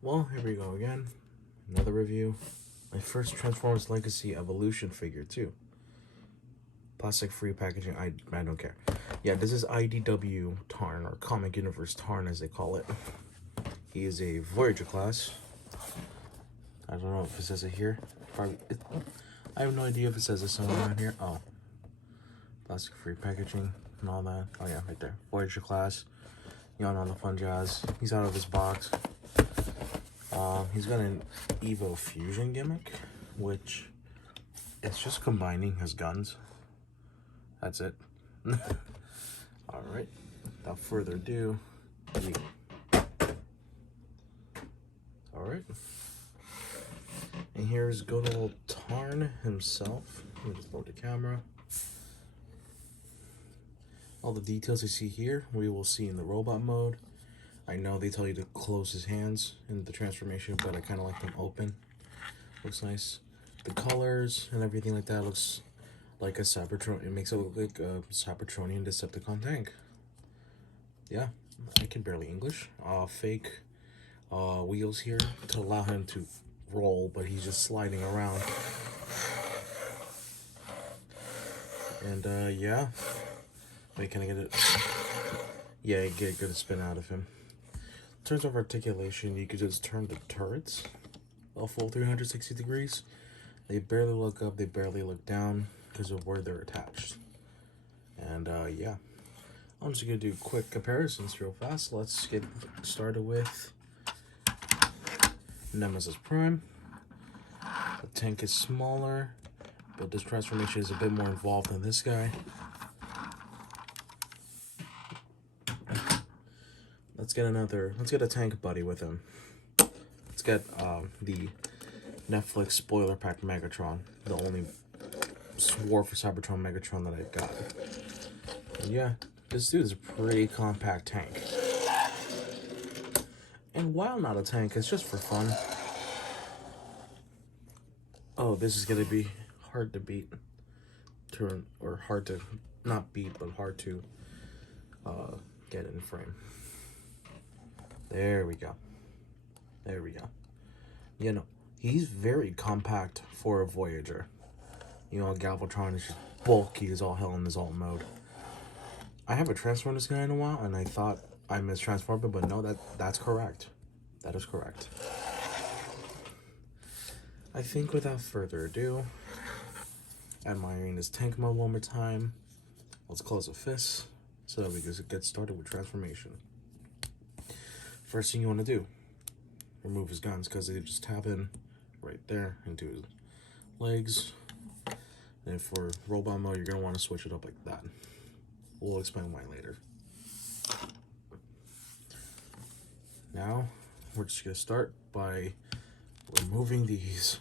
Well, here we go again. Another review. My first Transformers Legacy Evolution figure, too. Plastic-free packaging, I don't care. Yeah, this is IDW Tarn, or Comic Universe Tarn, as they call it. He is a Voyager class. I don't know if it says it here. I have no idea if it says it somewhere around here. Oh. Plastic-free packaging and all that. Oh, yeah, right there. Voyager class. Y'all know the fun jazz. He's out of his box. He's got an Evo Fusion gimmick, which it's just combining his guns. That's it. Alright, without further ado, alright. And here's good old Tarn himself. Let me just load the camera. All the details you see here, we will see in the robot mode. I know they tell you to close his hands in the transformation, but I kind of like them open. Looks nice. The colors and everything like that looks like a Cybertron. It makes it look like a Cybertronian Decepticon tank. Yeah, I can barely English. Fake wheels here to allow him to roll, but he's just sliding around. And yeah. Wait, can I get it? Yeah, get a good spin out of him. In terms of articulation, you could just turn the turrets a full 360 degrees. They barely look up, they barely look down because of where they're attached. And yeah, I'm just gonna do quick comparisons real fast. Let's get started with Nemesis Prime. The tank is smaller, but this transformation is a bit more involved than this guy. Let's get a tank buddy with him. Let's get the Netflix spoiler pack Megatron, the only War for Cybertron Megatron that I got. And yeah, this dude is a pretty compact tank. And while not a tank, it's just for fun. Oh, this is gonna be hard to beat. Or hard to, not beat, but hard to get in frame. There we go. There we go. You know, he's very compact for a Voyager. You know, Galvatron is just bulky as all hell in his alt mode. I haven't transformed this guy in a while, and I thought I mistransformed him, but no, that's correct. That is correct. I think without further ado, admiring this tank mode one more time, let's close the fist so that we can get started with transformation. First thing you want to do, remove his guns, because they just tap in right there into his legs. And for robot mode, you're going to want to switch it up like that. We'll explain why later. Now, we're just going to start by removing these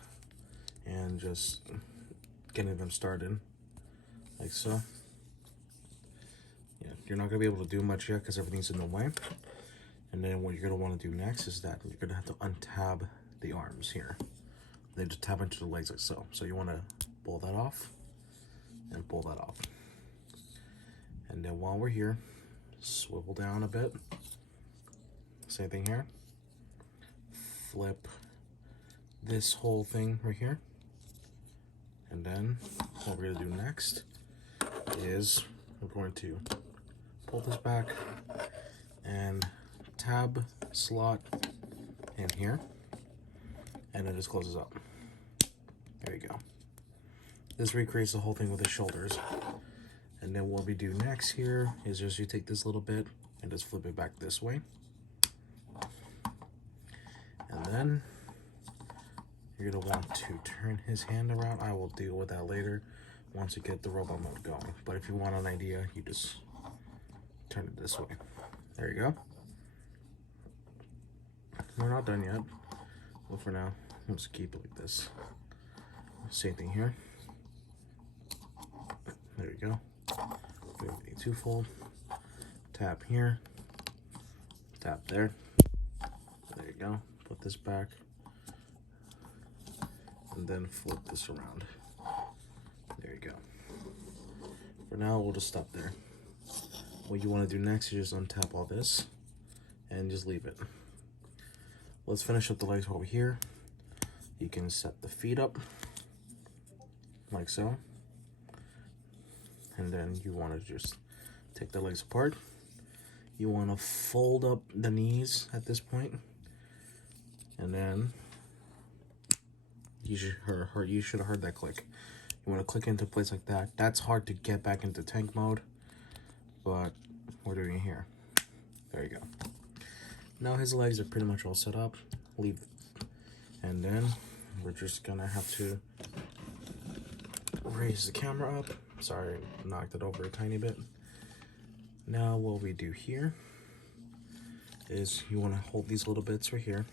and just getting them started, like so. Yeah, you're not going to be able to do much yet because everything's in the way. And then what you're going to want to do next is that you're going to have to untab the arms here. They just tab into the legs like so. So you want to pull that off and pull that off. And then while we're here, swivel down a bit. Same thing here. Flip this whole thing right here. And then what we're going to do next is we're going to pull this back and tab slot in here, and it just closes up. There you go. This recreates the whole thing with the shoulders. And then what we do next here is just you take this little bit and just flip it back this way. And then you're gonna want to turn his hand around. I will deal with that later once you get the robot mode going. But if you want an idea, you just turn it this way. There you go. We're not done yet, but for now, we'll just keep it like this. Same thing here. There you go. Do everything twofold. Tap here. Tap there. There you go. Put this back. And then flip this around. There you go. For now, we'll just stop there. What you want to do next is just untap all this and just leave it. Let's finish up the legs over here. You can set the feet up like so. And then you want to just take the legs apart. You want to fold up the knees at this point. And then you should have heard that click. You want to click into place like that. That's hard to get back into tank mode, but we're doing it here. There you go. Now his legs are pretty much all set up. Leave, and then we're just gonna have to raise the camera up. Sorry, knocked it over a tiny bit. Now what we do here is you want to hold these little bits right here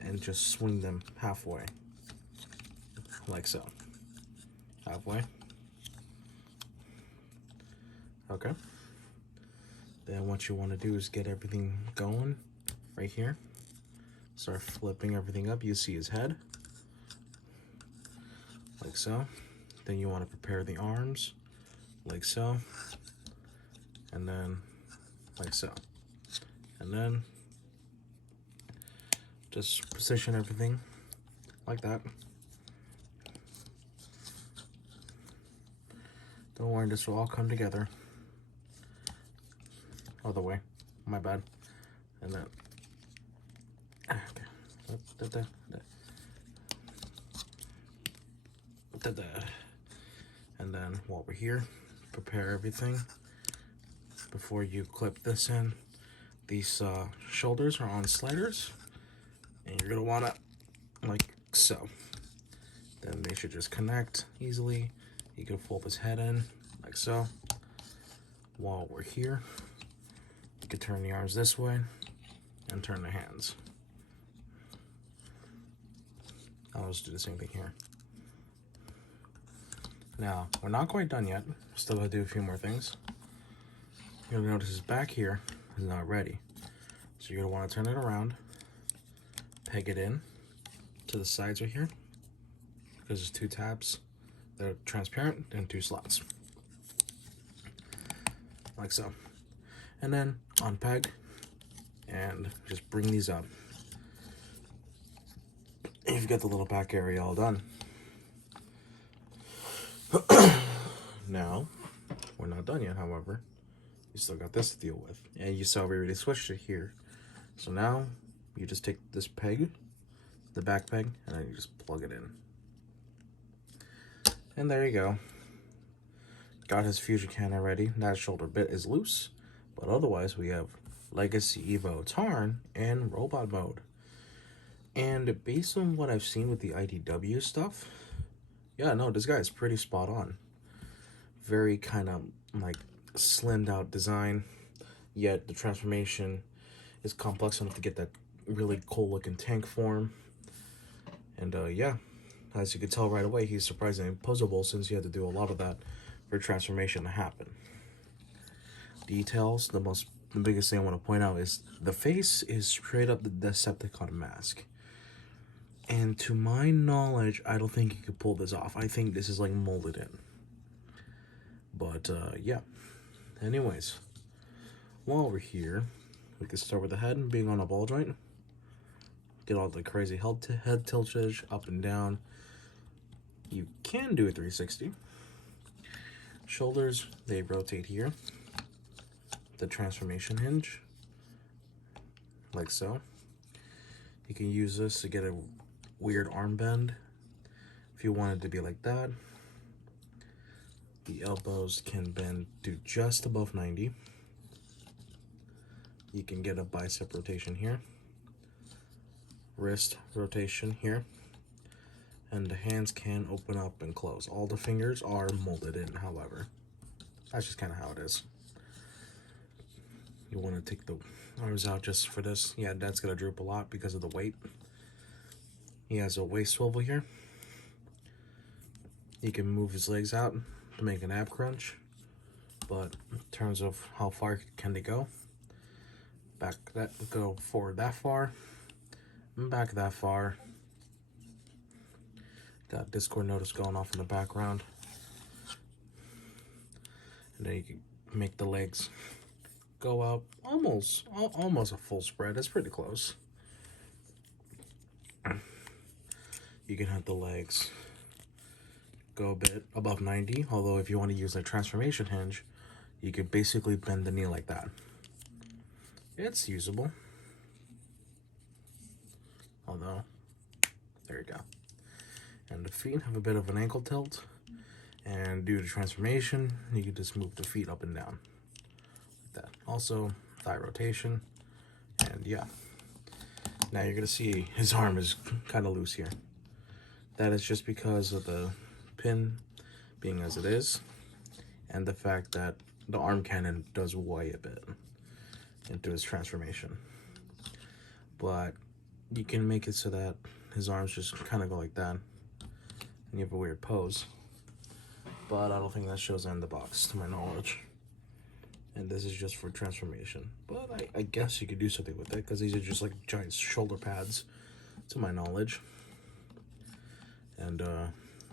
and just swing them halfway, like so. Halfway. Okay. Then what you want to do is get everything going right here. Start flipping everything up. You see his head, like so. Then you want to prepare the arms, like so. And then like so. And then just position everything like that. Don't worry, this will all come together. Other way, my bad. And then, okay. And then while we're here, prepare everything before you clip this in. These shoulders are on sliders, and you're gonna wanna, like so. Then they should just connect easily. You can fold his head in, like so. While we're here, you can turn the arms this way and turn the hands. I'll just do the same thing here. Now, we're not quite done yet. Still gotta do a few more things. You'll notice his back here is not ready. So you're gonna wanna turn it around, peg it in to the sides right here, because there's two tabs that are transparent and two slots. Like so. And then unpeg and just bring these up. And you've got the little back area all done. Now, we're not done yet, however. You still got this to deal with. And you saw we already switched it here. So now, you just take this peg, the back peg, and then you just plug it in. And there you go. Got his fusion cannon ready. That shoulder bit is loose. But otherwise, we have Legacy Evo Tarn in robot mode. And based on what I've seen with the IDW stuff, yeah, no, this guy is pretty spot on. Very kind of like slimmed out design, yet the transformation is complex enough to get that really cool looking tank form. And yeah, as you can tell right away, he's surprisingly posable since he had to do a lot of that for transformation to happen. Details, the biggest thing I want to point out is the face is straight up the Decepticon mask. And to my knowledge, I don't think you could pull this off. I think this is like molded in. But yeah. Anyways, while we're here, we can start with the head being on a ball joint. Get all the crazy head tiltage up and down. You can do a 360. Shoulders, they rotate here. The transformation hinge, like so. You can use this to get a weird arm bend if you want it to be like that. The elbows can bend to just above 90. You can get a bicep rotation here, wrist rotation here, and the hands can open up and close. All the fingers are molded in, however. That's just kind of how it is. You want to take the arms out just for this. Yeah, that's going to droop a lot because of the weight. He has a waist swivel here. He can move his legs out to make an ab crunch. But in terms of how far can they go, go forward that far, and back that far. Got Discord notice going off in the background. And then you can make the legs go out almost a full spread. It's pretty close. You can have the legs go a bit above 90, although if you want to use a transformation hinge, you could basically bend the knee like that. It's usable. Although, there you go. And the feet have a bit of an ankle tilt. And due to transformation, you can just move the feet up and down. Like that. Also, thigh rotation. And yeah. Now you're going to see his arm is kind of loose here. That is just because of the pin being as it is. And the fact that the arm cannon does weigh a bit into his transformation. But you can make it so that his arms just kind of go like that. And you have a weird pose. But I don't think that shows in the box, to my knowledge. And this is just for transformation. But I guess you could do something with it, because these are just like giant shoulder pads, to my knowledge. And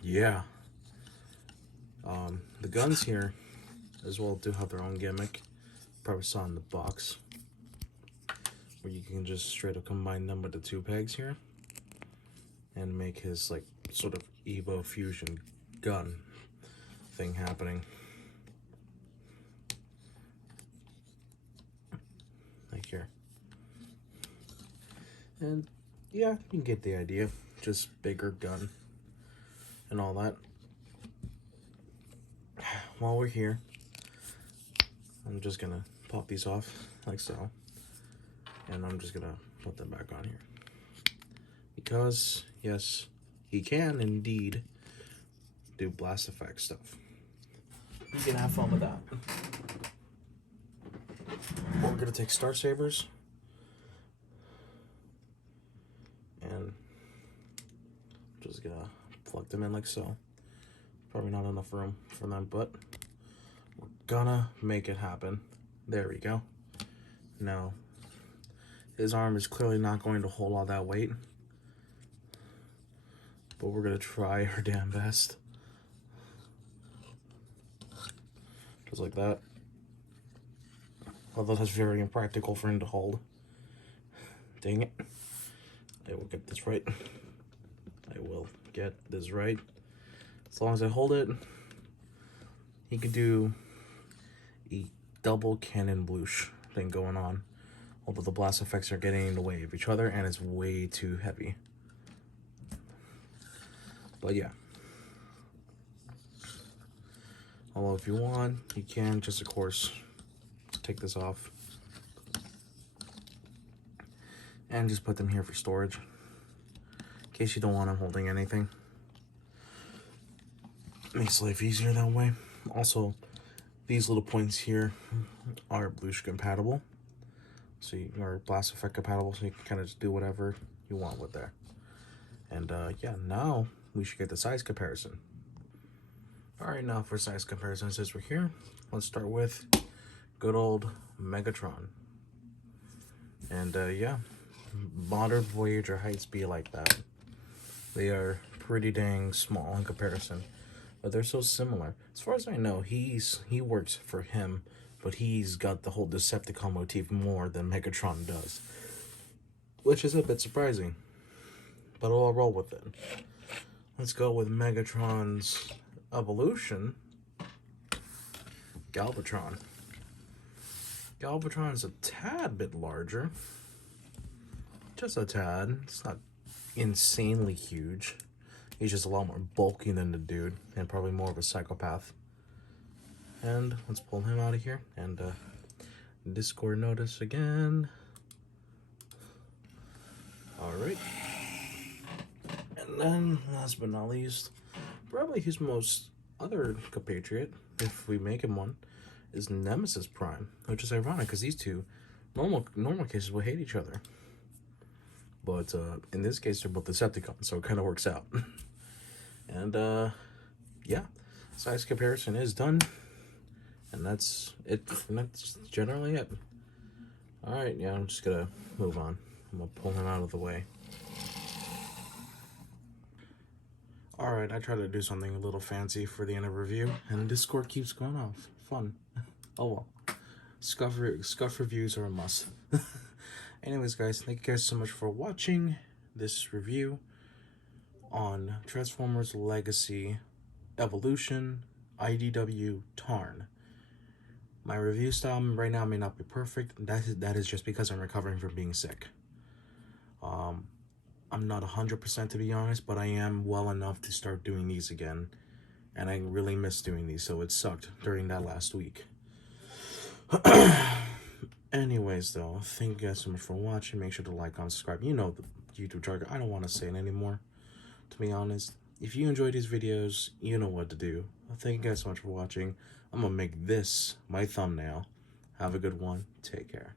yeah. The guns here as well do have their own gimmick. Probably saw in the box. Where you can just straight up combine them with the two pegs here. And make his like sort of Evo fusion gun thing happening. Like here. And yeah, you can get the idea. Just bigger gun and all that. While we're here, I'm just gonna pop these off like so. And I'm just gonna put them back on here. Because, yes, he can indeed do blast effect stuff. You can have fun with that. We're gonna take Star Sabers and just gonna plug them in like so. Probably not enough room for them, but we're gonna make it happen. There we go. Now, his arm is clearly not going to hold all that weight, but we're gonna try our damn best. Just like that. Although that's very impractical for him to hold. Dang it. I will get this right. I will get this right. As long as I hold it, he could do a double cannon bloosh thing going on. Although the blast effects are getting in the way of each other and it's way too heavy. But yeah. Although if you want, you can just, of course, take this off. And just put them here for storage. In case you don't want them holding anything. Makes life easier that way. Also, these little points here are bloosh compatible. So you are blast effect compatible, so you can kind of just do whatever you want with that. And yeah, now we should get the size comparison. Alright, now for size comparison, since we're here, let's start with good old Megatron. And yeah, modern Voyager heights be like that. They are pretty dang small in comparison, but they're so similar. As far as I know, he works for him, but he's got the whole Decepticon motif more than Megatron does, which is a bit surprising, but I'll roll with it. Let's go with Megatron's evolution, Galvatron. Galvatron is a tad bit larger, just a tad. It's not insanely huge. He's just a lot more bulky than the dude, and probably more of a psychopath. And let's pull him out of here, and Discord notice again. Alright. And then, last but not least, probably his most other compatriot, if we make him one, is Nemesis Prime, which is ironic because these two, normal cases, will hate each other. But in this case, they're both Decepticons, so it kind of works out. And yeah, size comparison is done. And that's it. And that's generally it. Alright, yeah, I'm just gonna move on. I'm gonna pull him out of the way. Alright, I tried to do something a little fancy for the end of review, and Discord keeps going off. Fun. Oh well. Scuff reviews are a must. Anyways, guys, thank you guys so much for watching. this review on Transformers Legacy Evolution IDW Tarn. My review style right now may not be perfect. That is just because I'm recovering from being sick. I'm not 100% to be honest, but I am well enough to start doing these again. And I really miss doing these, so it sucked during that last week. Anyways, though, thank you guys so much for watching. Make sure to like, comment, subscribe. You know the YouTube jargon. I don't want to say it anymore, to be honest. If you enjoy these videos, you know what to do. Thank you guys so much for watching. I'm going to make this my thumbnail. Have a good one. Take care.